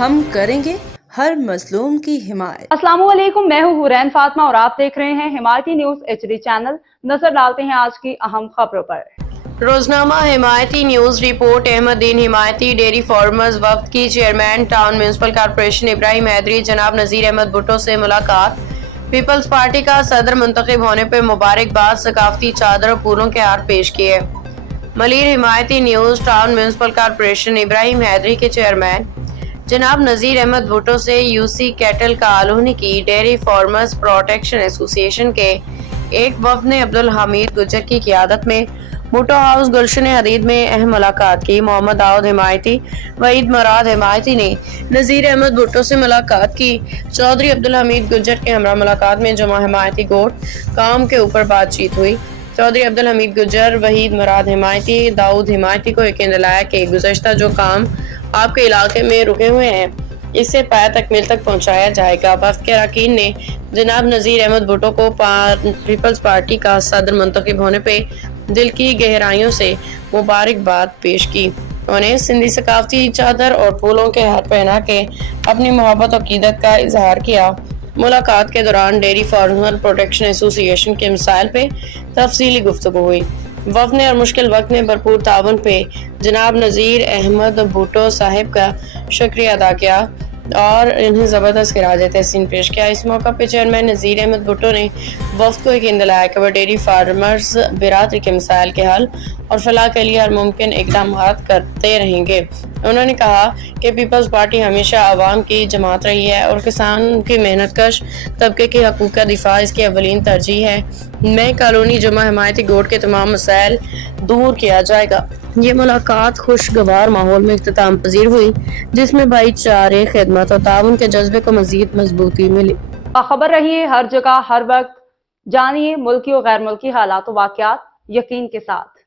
ہم کریں گے ہر مظلوم کی حمایت۔ السلام علیکم، میں ہوں حورین فاطمہ اور آپ دیکھ رہے ہیں حمایتی نیوز HD چینل۔ نظر ڈالتے ہیں آج کی اہم خبروں پر۔ روزنامہ حمایتی نیوز رپورٹ۔ احمد دین حمایتی ڈیری فارمرز وفد کی chairman town municipal corporation Ibrahim حیدری جناب نذیر احمد بھٹو سے ملاقات۔ پیپلز پارٹی کا صدر منتخب ہونے پر مبارکباد، ثقافتی چادر اور پھولوں کے ہار پیش کیے۔ ملیر حمایتی news town municipal corporation Ibrahim Hyderi کے چیئرمین جناب نذیر احمد بھٹو سے UC کیٹل کالونی کی dairy farmers protection association کے ایک وفد نے عبدالحمید گجر کی قیادت میں بھٹو ہاؤس گلشن حدید میں اہم ملاقات کی۔ محمد داؤد حمایتی، وحید مراد حمایتی نے نذیر احمد بھٹو سے ملاقات کی۔ چودھری عبدالحمید گجر کے ہمراہ ملاقات میں جمع حمایتی گوٹ کام کے اوپر بات چیت ہوئی۔ چودھری عبدالحمید گجر، وحید مراد حمایتی، داؤد حمایتی کو یقین دلایا کہ گزشتہ جو کام آپ کے علاقے میں رکے ہوئے ہیں اسے پایہ تکمیل تک پہنچایا جائے گا۔ وفد کے اراکین نے جناب نذیر احمد بھٹو کو پیپلز پارٹی کا صدر منتخب ہونے پہ دل کی گہرائیوں سے مبارکباد پیش کی۔ انہیں سندھی ثقافتی چادر اور پھولوں کے ہار پہنا کے اپنی محبت اور عقیدت کا اظہار کیا۔ ملاقات کے دوران dairy farmer protection association کے مسائل پہ تفصیلی گفتگو ہوئی۔ وفد نے اور مشکل وقت میں بھرپور تعاون پہ جناب نذیر احمد بھٹو صاحب کا شکریہ ادا کیا اور انہیں زبردست خراج تحسین پیش کیا۔ اس موقع پہ چیئرمین نذیر احمد بھٹو نے وفد کو یقین دلایا کہ وہ ڈیری فارمرز برادری کے مسائل کے حل اور فلاح کے لیے ہر ممکن اقدامات کرتے رہیں گے۔ انہوں نے کہا کہ پیپلز پارٹی ہمیشہ عوام کی جماعت رہی ہے اور کسان کی محنت کش طبقے کے حقوق کا دفاع اس کی اولین ترجیح ہے۔ نئے کالونی جمع حمایتی گوٹ کے تمام مسائل دور کیا جائے گا۔ یہ ملاقات خوشگوار ماحول میں اختتام پذیر ہوئی، جس میں بھائی چارے، خدمت اور تعاون کے جذبے کو مزید مضبوطی ملی۔ باخبر رہیے ہر جگہ ہر وقت، جانیے ملکی و غیر ملکی حالات و واقعات یقین کے ساتھ۔